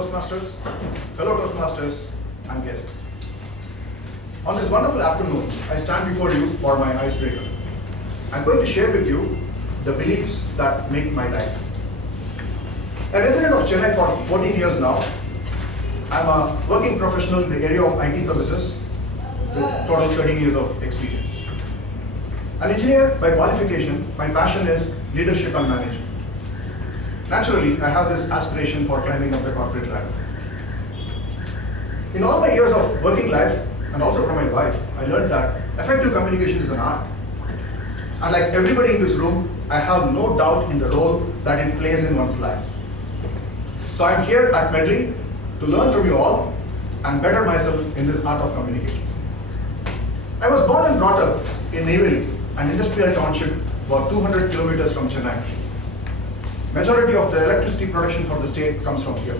Toastmasters, fellow Toastmasters, and guests. On this wonderful afternoon, I stand before you for my icebreaker. I'm going to share with you the beliefs that make my life. A resident of Chennai for 14 years now, I'm a working professional in the area of IT services with total 13 years of experience. An engineer by qualification, my passion is leadership and management. Naturally, I have this aspiration for climbing up the corporate ladder. In all my years of working life, and also from my wife, I learned that effective communication is an art. And like everybody in this room, I have no doubt in the role that it plays in one's life. So I'm here at Medley to learn from you all and better myself in this art of communication. I was born and brought up in Neyveli, an industrial township about 200 kilometers from Chennai. Majority of the electricity production for the state comes from here.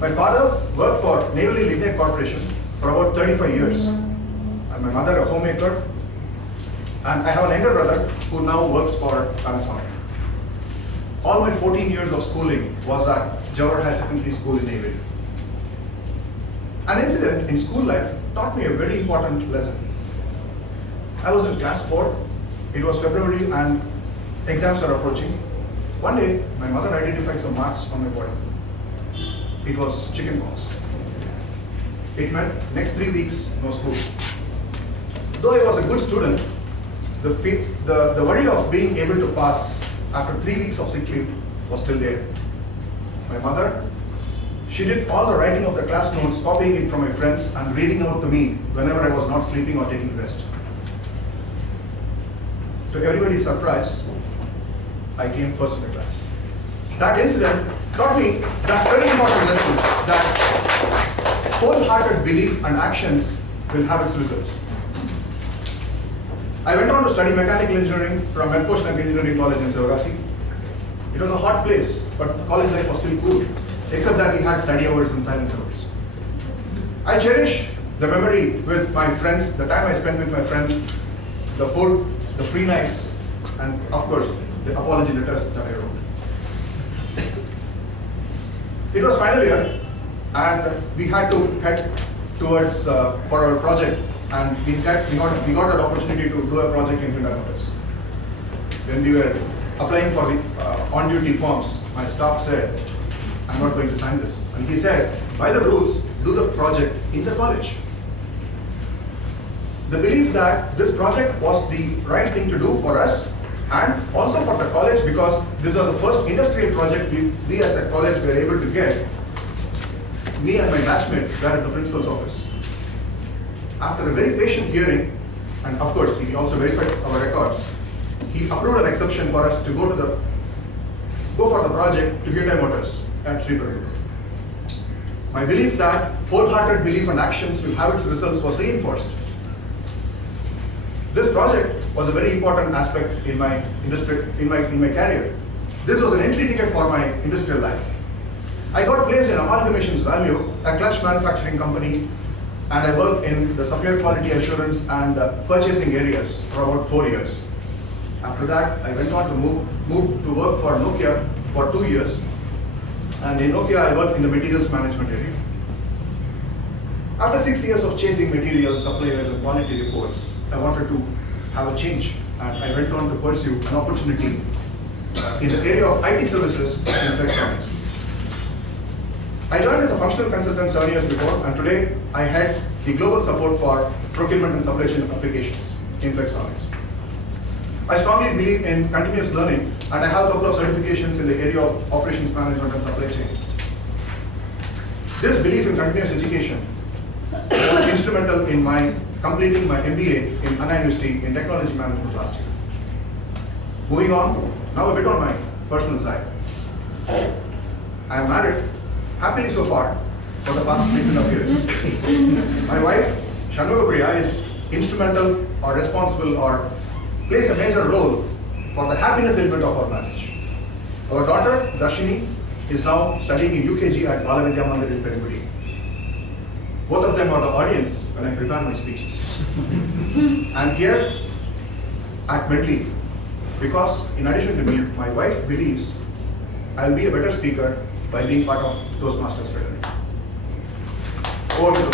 My father worked for Neyveli Lignite Corporation for about 35 years. And my mother a homemaker. And I have an younger brother who now works for Panasonic. All my 14 years of schooling was at Durairaj High Secondary School in Neyveli. An incident in school life taught me a very important lesson. I was in class 4. It was February and exams were approaching. One day, my mother identified some marks on my body. It was chicken pox. It meant next 3 weeks, no school. Though I was a good student, the worry of being able to pass after 3 weeks of sick leave was still there. My mother, she did all the writing of the class notes, copying it from my friends and reading out to me whenever I was not sleeping or taking rest. To everybody's surprise, I came first in the class. That incident taught me that very important lesson that wholehearted belief and actions will have its results. I went on to study mechanical engineering from Medcoshnak Engineering College in Sivagasi. It was a hot place, but college life was still cool, except that we had study hours and silence hours. I cherish the memory with my friends, the time I spent with my friends, the food, the free nights, and of course, the apology letters that I wrote. It was final year, and we had to head towards for our project, and we got an opportunity to do a project in Hyundai Motors. When we were applying for the on-duty forms, my staff said, "I'm not going to sign this." And he said, "By the rules, do the project in the college." The belief that this project was the right thing to do for us and also for the college, because this was the first industrial project we as a college were able to get. Me and my batchmates were at the principal's office. After a very patient hearing, and of course he also verified our records, he approved an exception for us to go for the project to Hyundai Motors at Sriperumbudur. My belief that wholehearted belief and actions will have its results was reinforced. This project was a very important aspect in my career. This was an entry ticket for my industrial life. I got placed in Amalgamations Value, a clutch manufacturing company, and I worked in the supplier quality assurance and purchasing areas for about 4 years. After that, I went on to move to work for Nokia for 2 years, and in Nokia I worked in the materials management area. After 6 years of chasing materials, suppliers, and quality reports, I wanted to have a change, and I went on to pursue an opportunity in the area of IT services in electronics. I joined as a functional consultant 7 years before, and today I head the global support for procurement and supply chain applications in electronics. I strongly believe in continuous learning, and I have a couple of certifications in the area of operations management and supply chain. This belief in continuous education was instrumental in completing my MBA in Anna University in technology management last year. Moving on, now a bit on my personal side. I am married, happily so far, for the past 6.5 years. My wife, Shanmugapriya, is instrumental or responsible or plays a major role for the happiness element of our marriage. Our daughter, Darshini, is now studying in UKG at Balavidya Mandir in Perigudi. Both of them are the audience when I prepare my speeches. I'm here at Medley because in addition to me, my wife believes I'll be a better speaker, by being part of Toastmasters fraternity. Over to you.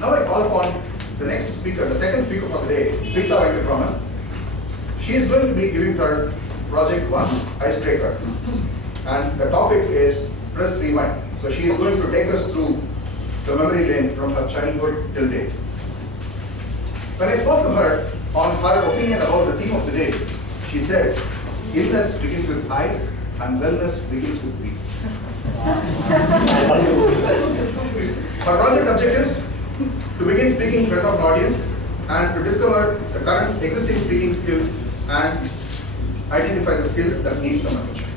Now I call upon the next speaker, the second speaker for the day, Preetha. She is going to be giving her Project 1 icebreaker, and the topic is press rewind. So she is going to take us through the memory lane from her childhood till date. When I spoke to her on her opinion about the theme of the day, she said, illness begins with I and wellness begins with we. Her project objectives: to begin speaking in front of an audience and to discover the current existing speaking skills and identify the skills that need some attention.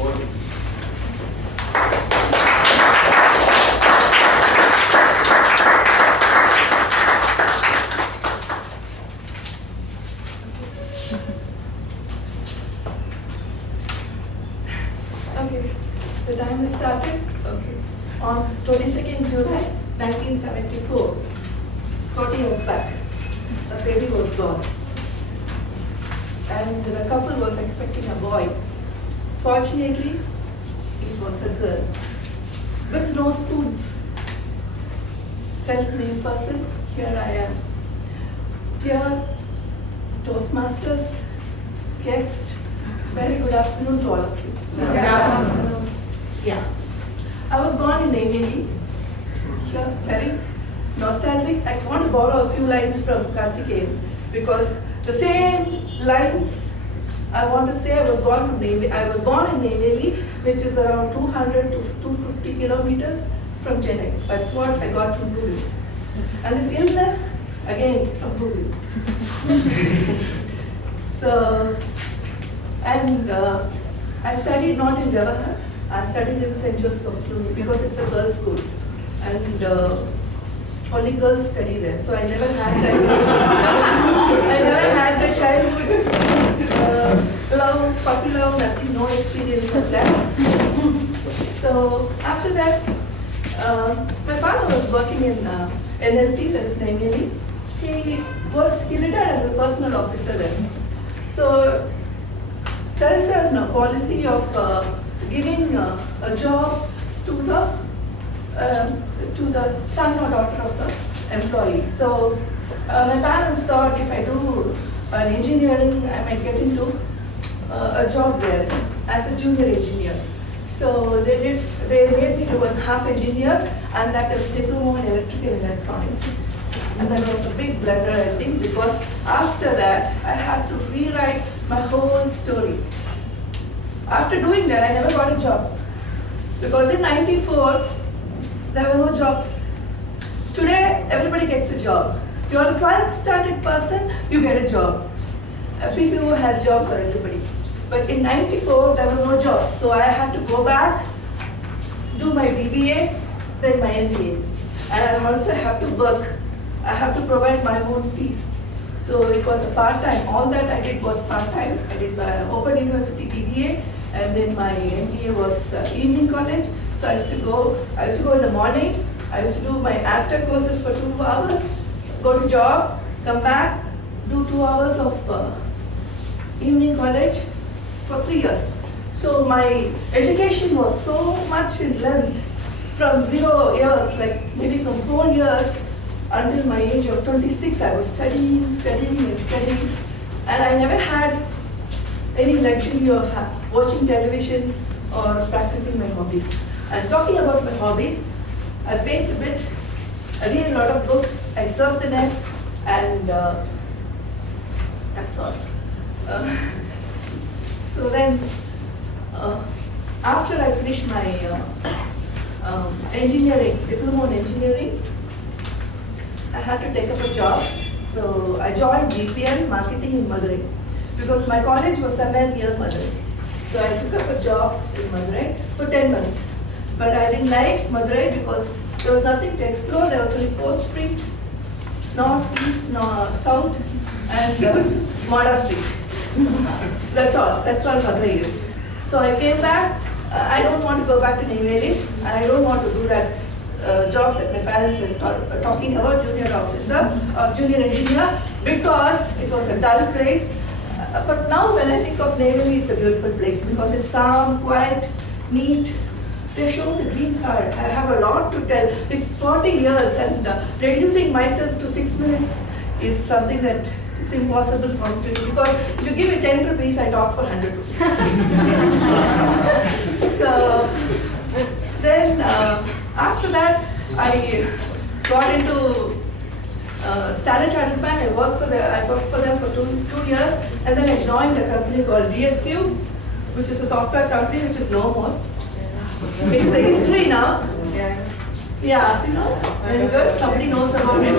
Over to you. Okay, the time has started. Okay, on 22nd July 1974, 40 years back, a baby was born, and the couple was expecting a boy. Fortunately, it was a girl with no spoons. Self-made person, here I am. Dear Toastmasters, guests, very good afternoon to all of you. Good afternoon. Yeah. I was born in Neyveli. Here, very nostalgic. I want to borrow a few lines from Karthikeyan because the same lines I want to say I was born in Neyveli, which is around 200 to 250 kilometers from Chennai. That's what I got from Google. And this illness, again, from Google. So, and I studied not in Jawaharlal, I studied in St. Joseph of Cluny because it's a girls' school. And only girls study there. So I never had that childhood love, puppy love, nothing, no experience of that. So after that, my father was working in NLC, that is Neyveli. He retired as a personal officer there. So there is a policy of giving a job to the son or daughter of the employee. So my parents thought if I do an engineering, I might get into a job there as a junior engineer. So they made me do a half engineer, and that is diploma in electrical and electronics. And that was a big blunder, I think, because after that I had to rewrite my whole story. After doing that, I never got a job. Because in '94, there were no jobs. Today, everybody gets a job. You're a 12th standard person, you get a job. A PPO has job for everybody. But in '94, there was no job. So I had to go back, do my BBA, then my MBA. And I also have to work. I have to provide my own fees. So it was a part-time. All that I did was part-time. I did my Open University BBA, and then my MBA was evening college. So I used to go in the morning. I used to do my after courses for 2 hours, go to job, come back, do 2 hours of evening college for 3 years. So my education was so much in length, from 0 years, like maybe from 4 years until my age of 26, I was studying. And I never had any luxury of watching television or practicing my hobbies. And talking about my hobbies, I paint a bit, I read a lot of books, I surf the net, and that's all. So then, after I finished my engineering, diploma in engineering, I had to take up a job. So I joined BPL marketing in Madurai because my college was somewhere near Madurai. So I took up a job in Madurai for 10 months. But I didn't like Madurai because there was nothing to explore. There was only 4 streets, north, east, south, and Mada Street. That's all Madurai is. So I came back. I don't want to go back to Neyveli, and I don't want to do that job that my parents were talking about, junior officer or junior engineer. because it was a dull place. But now when I think of Neyveli, it's a beautiful place because it's calm, quiet, neat. They've shown the green card. I have a lot to tell. It's 40 years and reducing myself to 6 minutes is something that it's impossible for me to do because if you give me 10 rupees, I talk for 100 rupees. So then after that, I got into Standard Chartered Bank. I worked for them for two years, and then I joined a company called DSQ, which is a software company which is no more. It's a history now. Yeah, you know, very good. Somebody knows about it.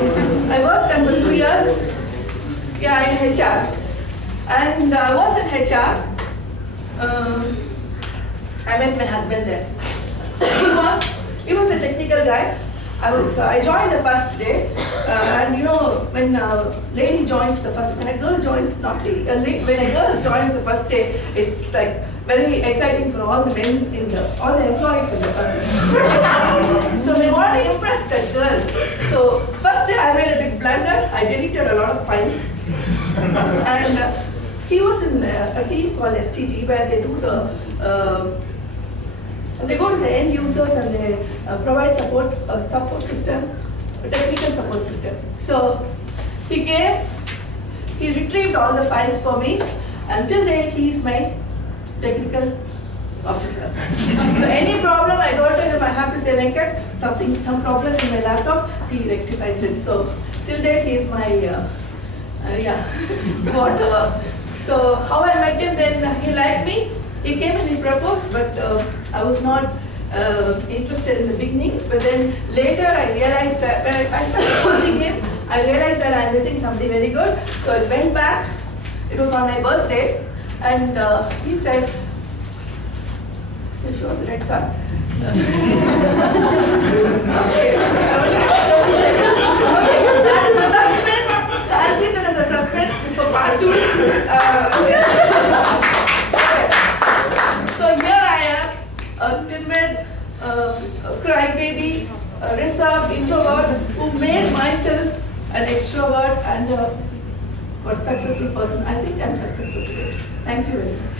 I worked there for 2 years. Yeah, in HR. And I was in HR. I met my husband there. So he was a technical guy. I joined the first day, and you know, when a lady joins the first, when a girl joins, not lady, when a girl joins the first day, it's like very exciting for all the men all the employees in the firm. So they want to impress that girl. So first day I made a big blunder. I deleted a lot of files, and he was in a team called STG where they do they go to the end users and they provide support system, a technical support system. So he came, he retrieved all the files for me. Until date, he is my technical officer. So any problem I go to him, I have to say, Venkat, some problem in my laptop, he rectifies it. So till date, he is my whatever. So how I met him, then he liked me. He came and he proposed, but I was not interested in the beginning. But then later I realized that when I started coaching him, I realized that I'm missing something very good. So I went back. It was on my birthday, and he said, "You show the red card." Okay, that is a suspense. So I'll keep that as a suspense for part 2. So here I am, a timid, crybaby, reserved introvert who made myself an extrovert and a successful person. I think I'm successful today. Thank you very much.